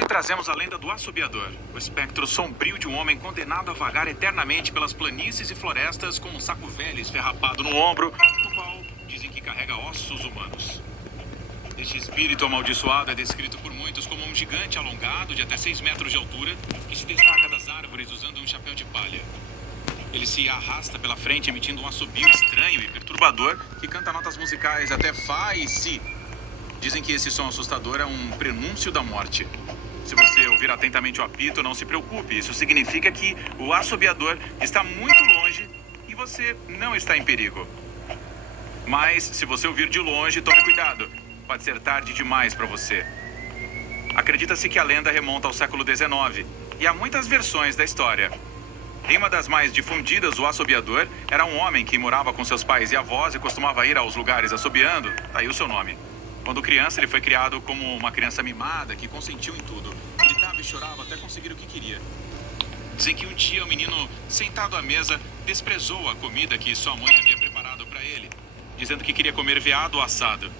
Hoje trazemos a lenda do assobiador, o espectro sombrio de um homem condenado a vagar eternamente pelas planícies e florestas com um saco velho esferrapado no ombro, no qual dizem que carrega ossos humanos. Este espírito amaldiçoado é descrito por muitos como um gigante alongado de até 6 metros de altura que se destaca das árvores usando um chapéu de palha. Ele se arrasta pela frente emitindo um assobio estranho e perturbador que canta notas musicais até Fá e Si. Dizem que esse som assustador é um prenúncio da morte. Se você ouvir atentamente o apito, não se preocupe. Isso significa que o assobiador está muito longe e você não está em perigo. Mas, se você ouvir de longe, tome cuidado. Pode ser tarde demais para você. Acredita-se que a lenda remonta ao século XIX e há muitas versões da história. Em uma das mais difundidas, o assobiador era um homem que morava com seus pais e avós e costumava ir aos lugares assobiando, daí o seu nome. Quando criança, ele foi criado como uma criança mimada que consentiu em tudo. Gritava e chorava até conseguir o que queria. Dizem que um dia o menino, sentado à mesa, desprezou a comida que sua mãe havia preparado para ele, dizendo que queria comer veado assado.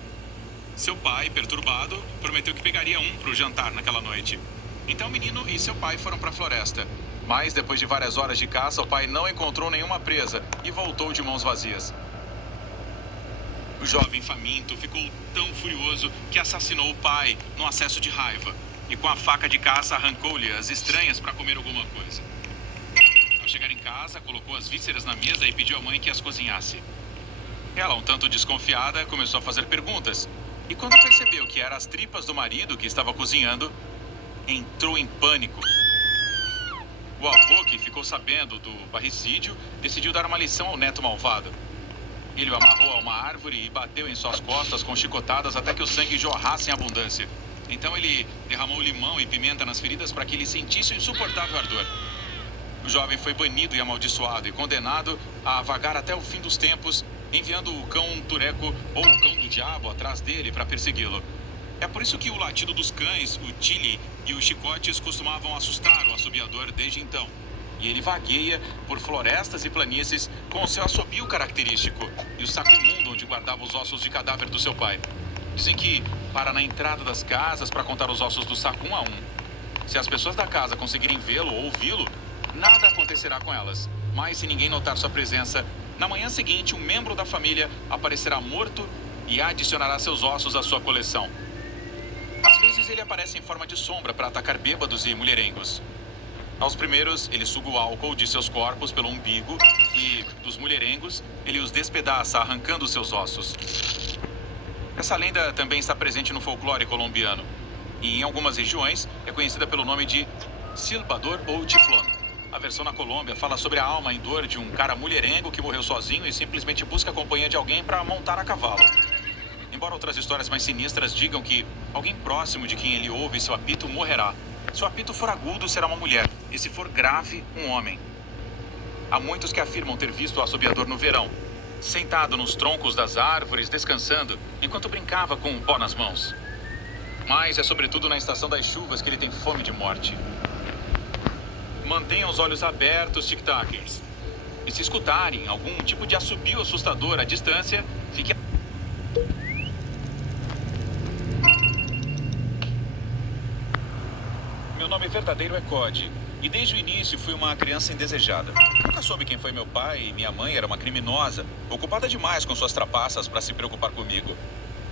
Seu pai, perturbado, prometeu que pegaria um para o jantar naquela noite. Então o menino e seu pai foram para a floresta. Mas, depois de várias horas de caça, o pai não encontrou nenhuma presa e voltou de mãos vazias. O jovem faminto ficou tão furioso que assassinou o pai num acesso de raiva e com a faca de caça arrancou-lhe as estranhas para comer alguma coisa. Ao chegar em casa, colocou as vísceras na mesa e pediu à mãe que as cozinhasse. Ela, um tanto desconfiada, começou a fazer perguntas e quando percebeu que eram as tripas do marido que estava cozinhando, entrou em pânico. O avô, que ficou sabendo do parricídio, decidiu dar uma lição ao neto malvado. Ele o amarrou a uma árvore e bateu em suas costas com chicotadas até que o sangue jorrasse em abundância. Então ele derramou limão e pimenta nas feridas para que ele sentisse o insuportável ardor. O jovem foi banido e amaldiçoado e condenado a vagar até o fim dos tempos, enviando o cão Tureco ou o cão do diabo atrás dele para persegui-lo. É por isso que o latido dos cães, o tile e os chicotes costumavam assustar o assobiador desde então. E ele vagueia por florestas e planícies com o seu assobio característico e o saco imundo onde guardava os ossos de cadáver do seu pai. Dizem que para na entrada das casas para contar os ossos do saco um a um. Se as pessoas da casa conseguirem vê-lo ou ouvi-lo, nada acontecerá com elas. Mas se ninguém notar sua presença, na manhã seguinte um membro da família aparecerá morto e adicionará seus ossos à sua coleção. Às vezes ele aparece em forma de sombra para atacar bêbados e mulherengos. Aos primeiros, ele suga o álcool de seus corpos pelo umbigo e, dos mulherengos, ele os despedaça, arrancando seus ossos. Essa lenda também está presente no folclore colombiano e, em algumas regiões, é conhecida pelo nome de Silbador ou Tiflón. A versão na Colômbia fala sobre a alma em dor de um cara mulherengo que morreu sozinho e simplesmente busca a companhia de alguém para montar a cavalo. Embora outras histórias mais sinistras digam que alguém próximo de quem ele ouve seu apito morrerá. Se o apito for agudo, será uma mulher, e se for grave, um homem. Há muitos que afirmam ter visto o assobiador no verão, sentado nos troncos das árvores, descansando, enquanto brincava com o pó nas mãos. Mas é sobretudo na estação das chuvas que ele tem fome de morte. Mantenham os olhos abertos, tic-tackers. E se escutarem algum tipo de assobio assustador à distância, fique... Meu nome verdadeiro é Cody, e desde o início fui uma criança indesejada. Nunca soube quem foi meu pai e minha mãe era uma criminosa, ocupada demais com suas trapaças para se preocupar comigo.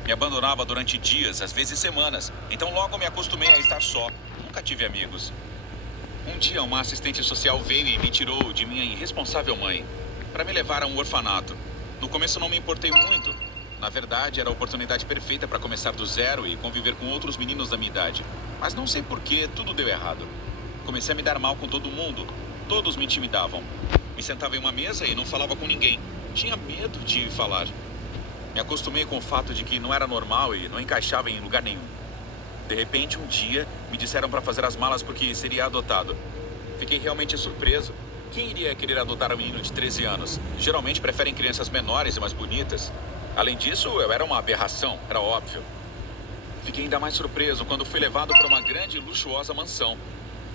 Me abandonava durante dias, às vezes semanas, então logo me acostumei a estar só. Nunca tive amigos. Um dia uma assistente social veio e me tirou de minha irresponsável mãe, para me levar a um orfanato. No começo não me importei muito. Na verdade, era a oportunidade perfeita para começar do zero e conviver com outros meninos da minha idade. Mas não sei por que tudo deu errado. Comecei a me dar mal com todo mundo. Todos me intimidavam. Me sentava em uma mesa e não falava com ninguém. Tinha medo de falar. Me acostumei com o fato de que não era normal e não encaixava em lugar nenhum. De repente, um dia, me disseram para fazer as malas porque seria adotado. Fiquei realmente surpreso. Quem iria querer adotar um menino de 13 anos? Geralmente preferem crianças menores e mais bonitas. Além disso, eu era uma aberração, era óbvio. Fiquei ainda mais surpreso quando fui levado para uma grande e luxuosa mansão.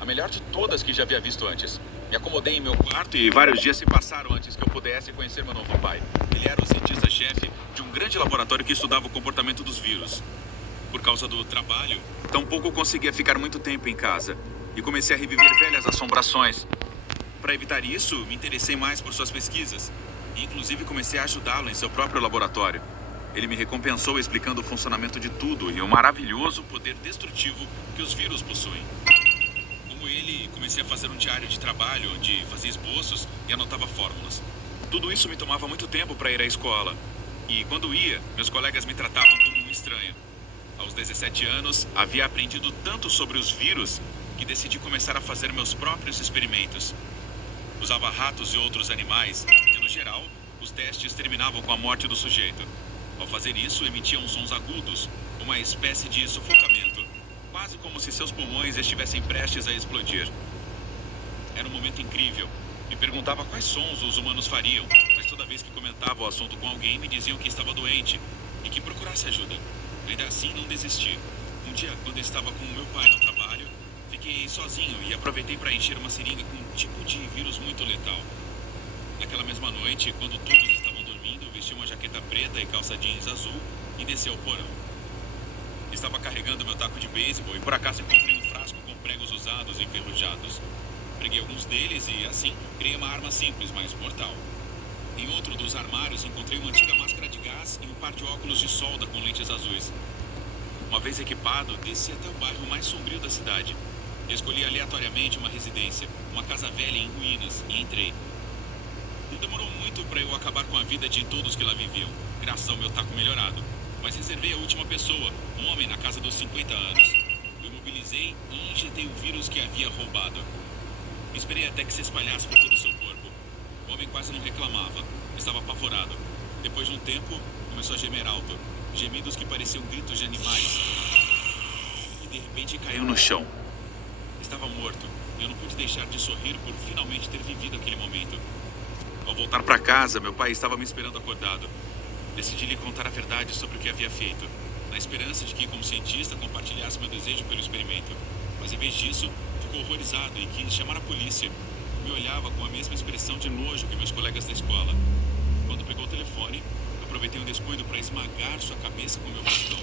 A melhor de todas que já havia visto antes. Me acomodei em meu quarto e vários dias se passaram antes que eu pudesse conhecer meu novo pai. Ele era o cientista-chefe de um grande laboratório que estudava o comportamento dos vírus. Por causa do trabalho, tampouco conseguia ficar muito tempo em casa e comecei a reviver velhas assombrações. Para evitar isso, me interessei mais por suas pesquisas e inclusive comecei a ajudá-lo em seu próprio laboratório. Ele me recompensou explicando o funcionamento de tudo e o maravilhoso poder destrutivo que os vírus possuem. Como ele, comecei a fazer um diário de trabalho onde fazia esboços e anotava fórmulas. Tudo isso me tomava muito tempo para ir à escola. E quando ia, meus colegas me tratavam como um estranho. Aos 17 anos, havia aprendido tanto sobre os vírus que decidi começar a fazer meus próprios experimentos. Usava ratos e outros animais e, no geral, os testes terminavam com a morte do sujeito. Ao fazer isso, emitiam sons agudos, uma espécie de sufocamento, quase como se seus pulmões estivessem prestes a explodir. Era um momento incrível. Me perguntava quais sons os humanos fariam, mas toda vez que comentava o assunto com alguém, me diziam que estava doente e que procurasse ajuda. Ainda assim, não desisti. Um dia, quando estava com meu pai no trabalho, fiquei sozinho e aproveitei para encher uma seringa com um tipo de vírus muito letal. Naquela mesma noite, quando todos estavam dormindo, vesti uma jaqueta preta e calça jeans azul e desci ao porão. Estava carregando meu taco de beisebol e por acaso encontrei um frasco com pregos usados e enferrujados. Preguei alguns deles e, assim, criei uma arma simples, mas mortal. Em outro dos armários, encontrei uma antiga máscara de gás e um par de óculos de solda com lentes azuis. Uma vez equipado, desci até o bairro mais sombrio da cidade. Escolhi aleatoriamente uma residência, uma casa velha em ruínas, e entrei. Não demorou muito para eu acabar com a vida de todos que lá viviam, graças ao meu taco melhorado. Mas reservei a última pessoa, um homem na casa dos 50 anos. O imobilizei e injetei o vírus que havia roubado. Esperei até que se espalhasse por todo o seu corpo. O homem quase não reclamava. Estava apavorado. Depois de um tempo, começou a gemer alto. Gemidos que pareciam gritos de animais. E de repente caiu no chão. Estava morto. E eu não pude deixar de sorrir por finalmente ter vivido aquele momento. Ao voltar para casa, meu pai estava me esperando acordado. Decidi lhe contar a verdade sobre o que havia feito, na esperança de que, como cientista, compartilhasse meu desejo pelo experimento. Mas em vez disso, ficou horrorizado e quis chamar a polícia. Me olhava com a mesma expressão de nojo que meus colegas da escola. Quando pegou o telefone, aproveitei um descuido para esmagar sua cabeça com meu bastão.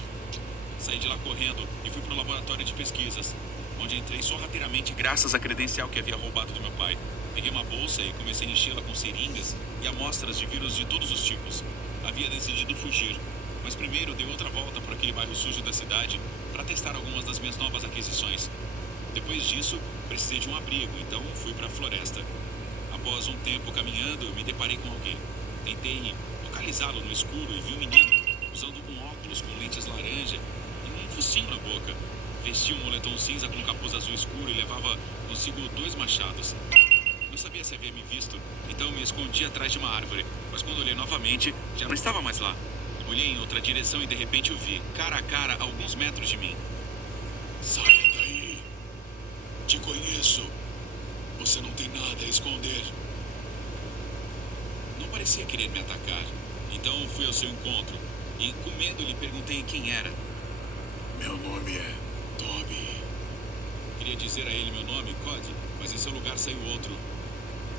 Saí de lá correndo e fui para o laboratório de pesquisas, onde entrei sorrateiramente graças à credencial que havia roubado do meu pai. Peguei uma bolsa e comecei a enchê-la com seringas e amostras de vírus de todos os tipos. Havia decidido fugir, mas primeiro dei outra volta por aquele bairro sujo da cidade para testar algumas das minhas novas aquisições. Depois disso, precisei de um abrigo, então fui para a floresta. Após um tempo caminhando, me deparei com alguém. Tentei localizá-lo no escuro e vi um menino usando um óculos com lentes laranja e um focinho na boca. Vestia um moletom cinza com um capuz azul escuro e levava consigo 2 machados. Não sabia se havia me visto, então me escondi atrás de uma árvore. Mas quando olhei novamente, já não estava mais lá. Olhei em outra direção e de repente o vi, cara a cara, a alguns metros de mim. Saia daí. Te conheço. Você não tem nada a esconder. Não parecia querer me atacar. Então fui ao seu encontro e, com medo, lhe perguntei quem era. Meu nome é Toby. Queria dizer a ele meu nome, Cody, mas em seu lugar saiu outro.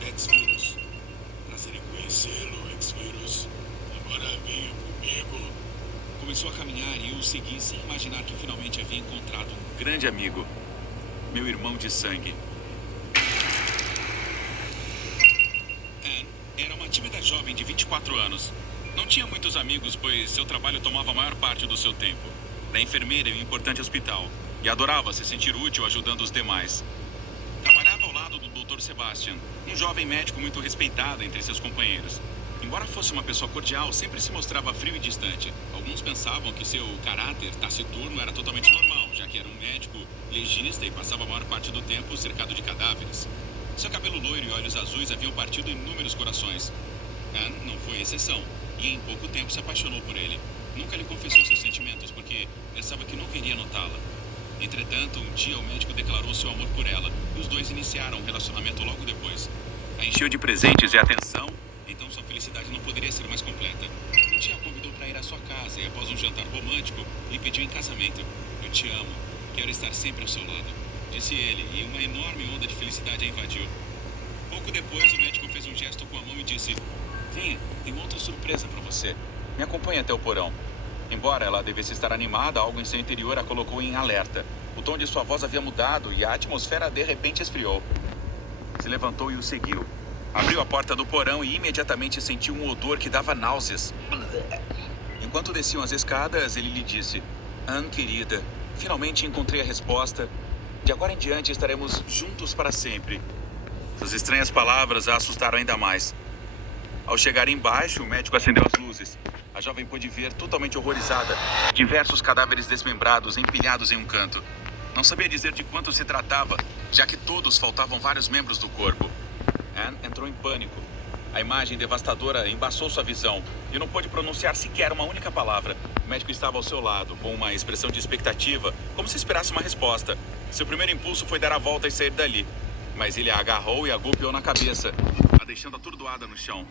X-Virus. Prazer em conhecê-lo, X-Virus. Agora venha comigo. Começou a caminhar e eu o segui sem imaginar que finalmente havia encontrado um grande amigo. Meu irmão de sangue. Anne era uma tímida jovem de 24 anos. Não tinha muitos amigos, pois seu trabalho tomava a maior parte do seu tempo. Era enfermeira em um importante hospital e adorava se sentir útil ajudando os demais. Trabalhava ao lado do Dr. Sebastian, um jovem médico muito respeitado entre seus companheiros. Embora fosse uma pessoa cordial, sempre se mostrava frio e distante. Alguns pensavam que seu caráter taciturno era totalmente normal, já que era um médico legista e passava a maior parte do tempo cercado de cadáveres. Seu cabelo loiro e olhos azuis haviam partido inúmeros corações. Anne não foi exceção, e em pouco tempo se apaixonou por ele. Nunca lhe confessou seus sentimentos, porque pensava que não queria notá-la. Entretanto, um dia o médico declarou seu amor por ela, e os dois iniciaram um relacionamento logo depois. A encheu de presentes e atenção, então sua felicidade não poderia ser mais completa. Um dia a convidou para ir à sua casa e, após um jantar romântico, lhe pediu em casamento. Eu te amo, quero estar sempre ao seu lado, disse ele, e uma enorme onda de felicidade a invadiu. Pouco depois, o médico fez um gesto com a mão e disse: venha, tenho outra surpresa para você. Me acompanhe até o porão. Embora ela devesse estar animada, algo em seu interior a colocou em alerta. O tom de sua voz havia mudado e a atmosfera de repente esfriou. Se levantou e o seguiu. Abriu a porta do porão e imediatamente sentiu um odor que dava náuseas. Enquanto desciam as escadas, ele lhe disse: Anne, querida, finalmente encontrei a resposta. De agora em diante estaremos juntos para sempre. Suas estranhas palavras a assustaram ainda mais. Ao chegar embaixo, o médico acendeu as luzes. A jovem pôde ver, totalmente horrorizada, diversos cadáveres desmembrados empilhados em um canto. Não sabia dizer de quanto se tratava, já que todos faltavam vários membros do corpo. Anne entrou em pânico. A imagem devastadora embaçou sua visão e não pôde pronunciar sequer uma única palavra. O médico estava ao seu lado, com uma expressão de expectativa, como se esperasse uma resposta. Seu primeiro impulso foi dar a volta e sair dali, mas ele a agarrou e a golpeou na cabeça, a deixando atordoada no chão.